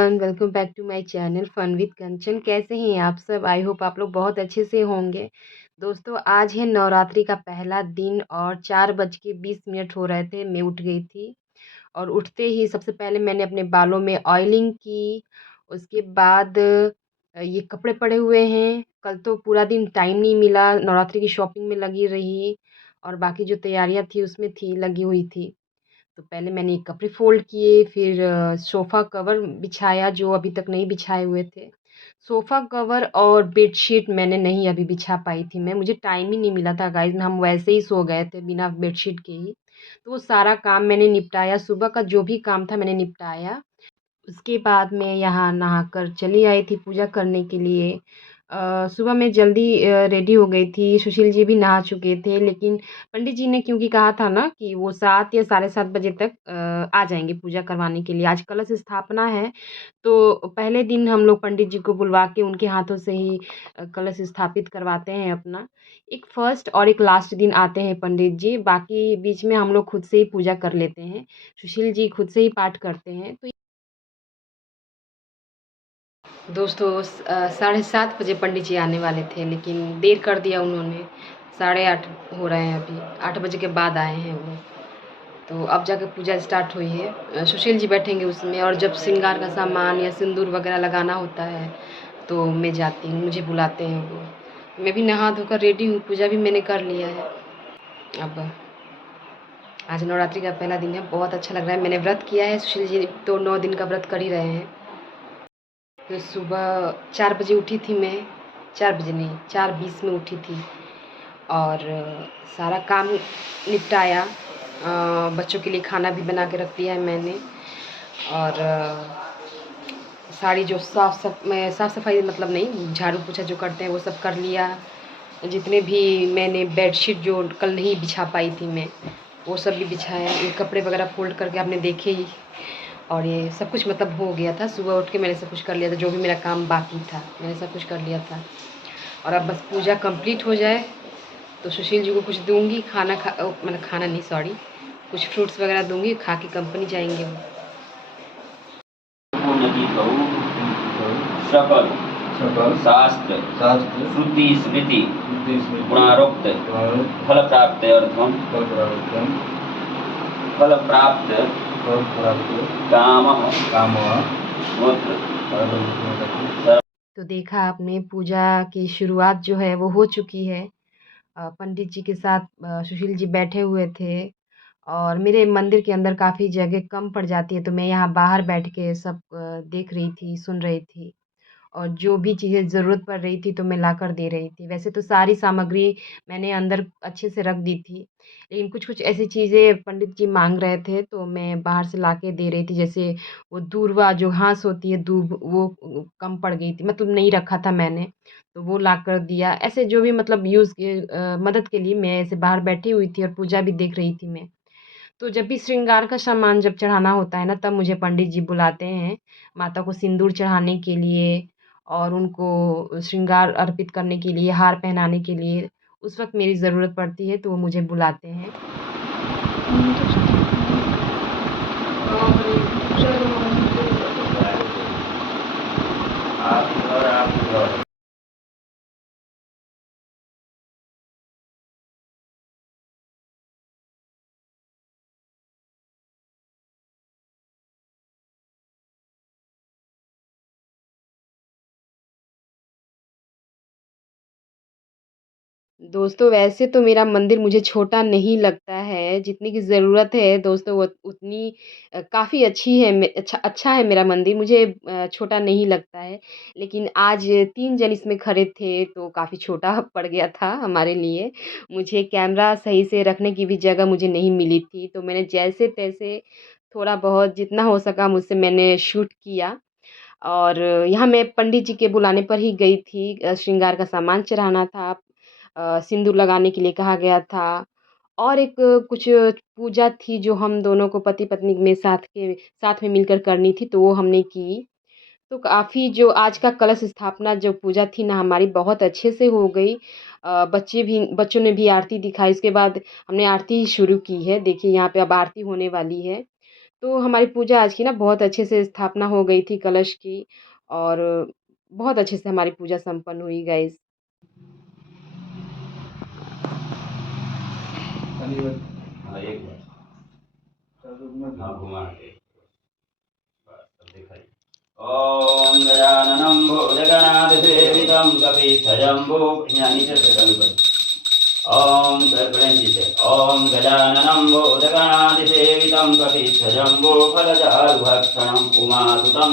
Everyone, welcome back to my channel fun with Kanchan. कैसे हैं आप सब? आई होप आप लोग बहुत अच्छे से होंगे। दोस्तों, आज है नवरात्रि का पहला दिन और 4:20 हो रहे थे। मैं उठ गई थी और उठते ही सबसे पहले मैंने अपने बालों में ऑयलिंग की। उसके बाद ये कपड़े पड़े हुए हैं। कल तो पूरा दिन टाइम नहीं मिला, नवरात्रि की शॉपिंग में लगी रही और बाकी जो तैयारियां थी उसमें थी लगी हुई थी। तो पहले मैंने कपड़े फ़ोल्ड किए, फिर सोफ़ा कवर बिछाया जो अभी तक नहीं बिछाए हुए थे। सोफ़ा कवर और बेडशीट मैंने नहीं अभी बिछा पाई थी मैं, मुझे टाइम ही नहीं मिला था गाइज़, हम वैसे ही सो गए थे बिना बेडशीट के ही। तो वो सारा काम मैंने निपटाया, सुबह का जो भी काम था मैंने निपटाया। उसके बाद मैं यहाँ नहाकर चली आई थी पूजा करने के लिए। सुबह मैं जल्दी रेडी हो गई थी, सुशील जी भी नहा चुके थे, लेकिन पंडित जी ने क्योंकि कहा था ना कि वो 7 या साढ़े 7 बजे तक आ जाएँगे पूजा करवाने के लिए। आज कलश स्थापना है, तो पहले दिन हम लोग पंडित जी को बुलवा के उनके हाथों से ही कलश स्थापित करवाते हैं अपना। एक फर्स्ट और एक लास्ट दिन आते हैं पंडित जी, बाकी बीच में हम लोग खुद से ही पूजा कर लेते हैं। सुशील जी खुद से ही पाठ करते हैं। तो दोस्तों साढ़े 7 बजे पंडित जी आने वाले थे, लेकिन देर कर दिया उन्होंने। साढ़े 8 हो रहे हैं अभी, 8 बजे के बाद आए हैं वो। तो अब जाके पूजा स्टार्ट हुई है। सुशील जी बैठेंगे उसमें, और जब श्रृंगार का सामान या सिंदूर वगैरह लगाना होता है तो मैं जाती हूँ, मुझे बुलाते हैं वो। मैं भी नहा धोकर रेडी हूँ, पूजा भी मैंने कर लिया है। अब आज नवरात्रि का पहला दिन है, बहुत अच्छा लग रहा है। मैंने व्रत किया है, सुशील जी तो 9 दिन का व्रत कर ही रहे हैं। तो सुबह 4 बजे उठी थी मैं, 4 बजे नहीं, 4:20 में उठी थी और सारा काम निपटाया। बच्चों के लिए खाना भी बना के रख दिया है मैंने। और सारी जो साफ़ सफाई मतलब नहीं, झाड़ू पोछा जो करते हैं वो सब कर लिया। जितने भी मैंने बेडशीट जो कल नहीं बिछा पाई थी मैं, वो सब भी बिछाया। ये कपड़े वगैरह फ़ोल्ड करके आपने देखे ही। और ये सब कुछ मतलब हो गया था, सुबह उठ के मैंने सब कुछ कर लिया था, जो भी मेरा काम बाकी था मैंने सब कुछ कर लिया था। और अब बस पूजा कंप्लीट हो जाए तो सुशील जी को कुछ दूँगी, मतलब खाना नहीं, सॉरी, कुछ फ्रूट्स वगैरह दूँगी, खा के कंपनी जाएँगे वो। सकल शास्त्र श्रुति स्मृति गुणारोक्त फल प्राप्त अर्थम फल प्राप्त काम तो देखा आपने, पूजा की शुरुआत जो है वो हो चुकी है। पंडित जी के साथ सुशील जी बैठे हुए थे और मेरे मंदिर के अंदर काफ़ी जगह कम पड़ जाती है, तो मैं यहाँ बाहर बैठ के सब देख रही थी, सुन रही थी। और जो भी चीज़ें ज़रूरत पड़ रही थी तो मैं लाकर दे रही थी। वैसे तो सारी सामग्री मैंने अंदर अच्छे से रख दी थी, लेकिन कुछ-कुछ ऐसी चीज़ें पंडित जी माँग रहे थे तो मैं बाहर से लाके दे रही थी। जैसे वो दूर्वा जो घास होती है, दूब, वो कम पड़ गई थी, मतलब नहीं रखा था मैंने, तो वो लाकर दिया। ऐसे जो भी मतलब मदद के लिए मैं ऐसे बाहर बैठी हुई थी और पूजा भी देख रही थी मैं। तो जब भी श्रृंगार का सामान जब चढ़ाना होता है ना, तब मुझे पंडित जी बुलाते हैं, माता को सिंदूर चढ़ाने के लिए और उनको श्रृंगार अर्पित करने के लिए, हार पहनाने के लिए। उस वक़्त मेरी ज़रूरत पड़ती है तो वो मुझे बुलाते हैं। आप दोस्तों, वैसे तो मेरा मंदिर मुझे छोटा नहीं लगता है, जितनी की ज़रूरत है दोस्तों वो उतनी काफ़ी अच्छी है, अच्छा है मेरा मंदिर, मुझे छोटा नहीं लगता है। लेकिन आज 3 जन इसमें खड़े थे तो काफ़ी छोटा पड़ गया था हमारे लिए। मुझे कैमरा सही से रखने की भी जगह मुझे नहीं मिली थी, तो मैंने जैसे-तैसे थोड़ा बहुत जितना हो सका मुझसे मैंने शूट किया। और यहाँ मैं पंडित जी के बुलाने पर ही गई थी। श्रृंगार का सामान चढ़ाना था, सिंदूर लगाने के लिए कहा गया था और एक कुछ पूजा थी जो हम दोनों को पति-पत्नी में साथ में मिलकर करनी थी, तो वो हमने की। तो काफ़ी जो आज का कलश स्थापना जो पूजा थी ना हमारी, बहुत अच्छे से हो गई। बच्चों ने भी आरती दिखाई, इसके बाद हमने आरती शुरू की है। देखिए यहाँ पे अब आरती होने वाली है। तो हमारी पूजा आज की ना बहुत अच्छे से स्थापना हो गई थी कलश की और बहुत अच्छे से हमारी पूजा संपन्न हुई गाइस। हाँ, एक बार हाँ, घुमा के बस, अब दिखाइए। ॐ गजाननं भूतगणाधिसेवितं कपिध्वजम्बो यहाँ नीचे से चालू करो। गणेश जी से ॐ गजाननं भूतगणाधिसेवितं कपिध्वजम्बो फलचारुभक्षणम् उमासुतम्।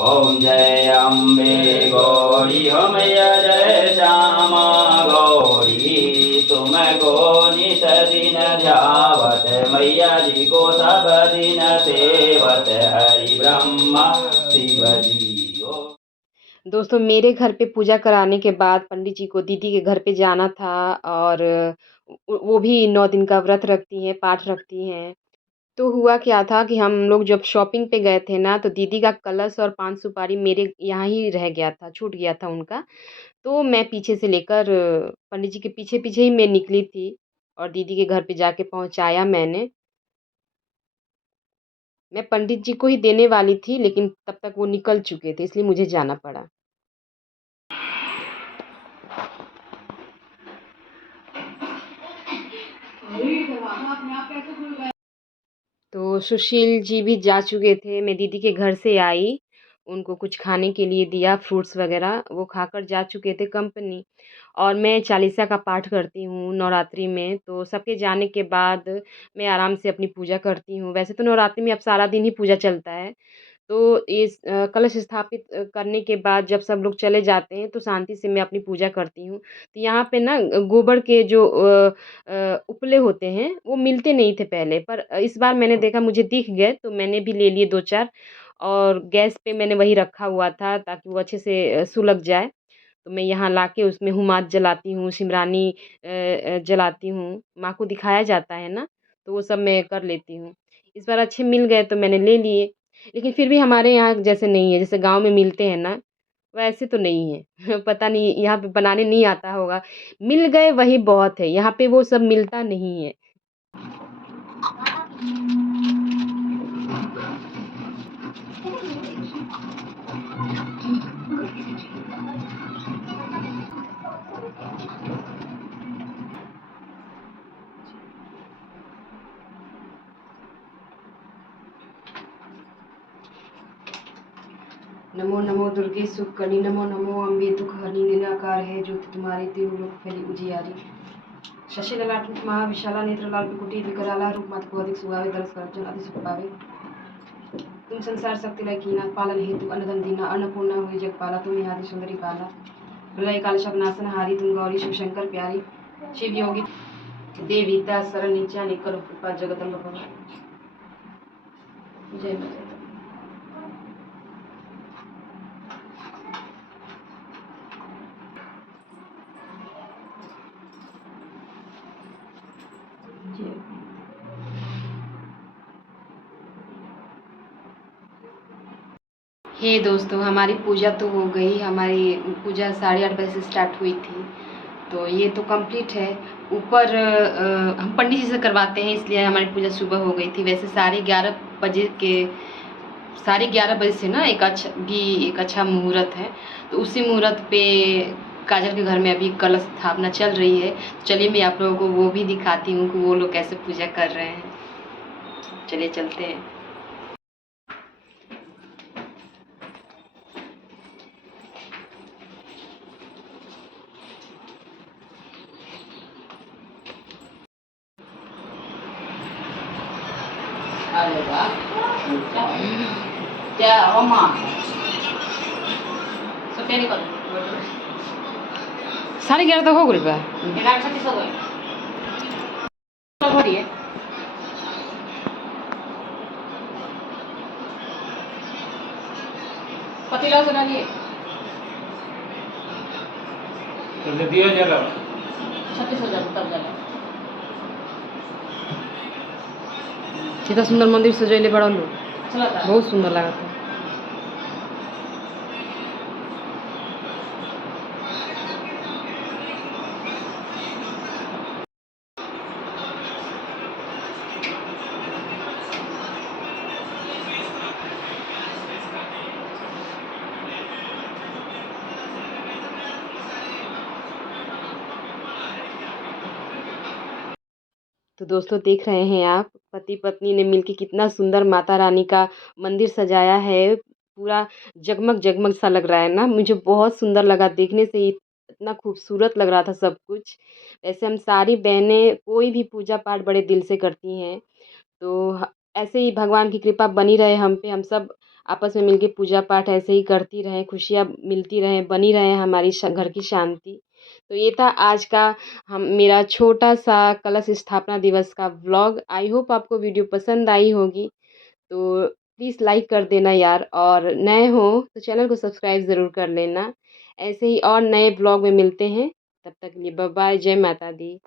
ॐ जय अम्बे गौरी हो मैया जय श्यामा गौरी तुम को नित दिन ध्यावत मैया जी को सब दिन सेवत हरि ब्रह्मा शिव जी ओ। दोस्तों मेरे घर पे पूजा कराने के बाद पंडित जी को दीदी के घर पे जाना था और वो भी 9 दिन का व्रत रखती हैं, पाठ रखती हैं। तो हुआ क्या था कि हम लोग जब शॉपिंग पे गए थे ना, तो दीदी का कलश और पान सुपारी मेरे यहाँ ही रह गया था, छूट गया था उनका। तो मैं पीछे से लेकर पंडित जी के पीछे-पीछे ही मैं निकली थी और दीदी के घर पे जाके पहुँचाया मैंने। मैं पंडित जी को ही देने वाली थी, लेकिन तब तक वो निकल चुके थे, इसलिए मुझे जाना पड़ा। तो सुशील जी भी जा चुके थे, मैं दीदी के घर से आई, उनको कुछ खाने के लिए दिया फ्रूट्स वग़ैरह, वो खाकर जा चुके थे कंपनी। और मैं चालीसा का पाठ करती हूँ नवरात्रि में, तो सबके जाने के बाद मैं आराम से अपनी पूजा करती हूँ। वैसे तो नवरात्रि में अब सारा दिन ही पूजा चलता है, तो इस कलश स्थापित करने के बाद जब सब लोग चले जाते हैं, तो शांति से मैं अपनी पूजा करती हूँ। तो यहाँ पे ना गोबर के जो उपले होते हैं, वो मिलते नहीं थे पहले, पर इस बार मैंने देखा मुझे दिख गए, तो मैंने भी ले लिए 2-4 और गैस पे मैंने वही रखा हुआ था ताकि वो अच्छे से सुलग जाए। तो मैं यहाँ लाके उसमें हुमात जलाती हूँ, शिमरानी जलाती हूँ। माँ को दिखाया जाता है ना, तो वो सब मैं कर लेती हूँ। इस बार अच्छे मिल गए तो मैंने ले लिए। लेकिन फिर भी हमारे यहाँ जैसे नहीं है, जैसे गाँव में मिलते हैं ना, वैसे तो नहीं है। पता नहीं यहाँ पे बनाने नहीं आता होगा। मिल गए वही बहुत है, यहाँ पे वो सब मिलता नहीं है। नमो नमो दुर्गे सुखकर्णी नमो नमो अम्बे दुखहरणी निराकार है ज्योति तुम्हारे देवलोक फैली उजियारी। शशि ललाट मुख महा विशाला नेत्र लाल बिकुटी विकराला रूप मत को अधिक सुगावे दरस करजन अति सुख पावे। तुम संसार शक्ति लय कीना पालन हेतु अन्नदन दीना अन्नपूर्णा हुई जगपाला तुम आदि सुंदरी पाला। प्रलय काल शबनासन हारी तुम गौरी शिव शंकर प्यारी। शिव योगी देवी दास शरण नीचा निकर कृपा जगदम्ब भवानी। जय माता दी। जय। हे दोस्तों हमारी पूजा तो हो गई। हमारी पूजा 8:30 बजे से स्टार्ट हुई थी, तो ये तो कंप्लीट है। ऊपर हम पंडित जी से करवाते हैं, इसलिए हमारी पूजा सुबह हो गई थी। वैसे 11:30 बजे से ना एक अच्छा मुहूर्त है, तो उसी मुहूर्त पे काजल के घर में अभी कलश स्थापना चल रही है। चलिए मैं आप लोगों को वो भी दिखाती हूँ कि वो लोग कैसे पूजा कर रहे हैं। चलिए चलते हैं। अरे वाह क्या अम्मा सत्यानी कर 11:30 तक हो गई बा। 11:36 हो गए तो भरिए पतीला से डालिए तो दे दिया जला 36,000 तब जाला कितना सुंदर मंदिर सजैले बड़ा लोग, अच्छा लगा बहुत सुंदर लगा था। तो दोस्तों देख रहे हैं आप पति पत्नी ने मिलके कितना सुंदर माता रानी का मंदिर सजाया है। पूरा जगमग जगमग सा लग रहा है ना, मुझे बहुत सुंदर लगा देखने से ही। इतना खूबसूरत लग रहा था सब कुछ। ऐसे हम सारी बहनें कोई भी पूजा पाठ बड़े दिल से करती हैं। तो ऐसे ही भगवान की कृपा बनी रहे हम पे, हम सब आपस में मिलके पूजा पाठ ऐसे ही करती रहें, खुशियाँ मिलती रहें, बनी रहें हमारी घर की शांति। तो ये था आज का हम मेरा छोटा सा कलश स्थापना दिवस का व्लॉग। आई होप आपको वीडियो पसंद आई होगी। तो प्लीज़ लाइक कर देना यार, और नए हो तो चैनल को सब्सक्राइब ज़रूर कर लेना। ऐसे ही और नए ब्लॉग में मिलते हैं। तब तक के लिए बाय बाय, जय माता दी।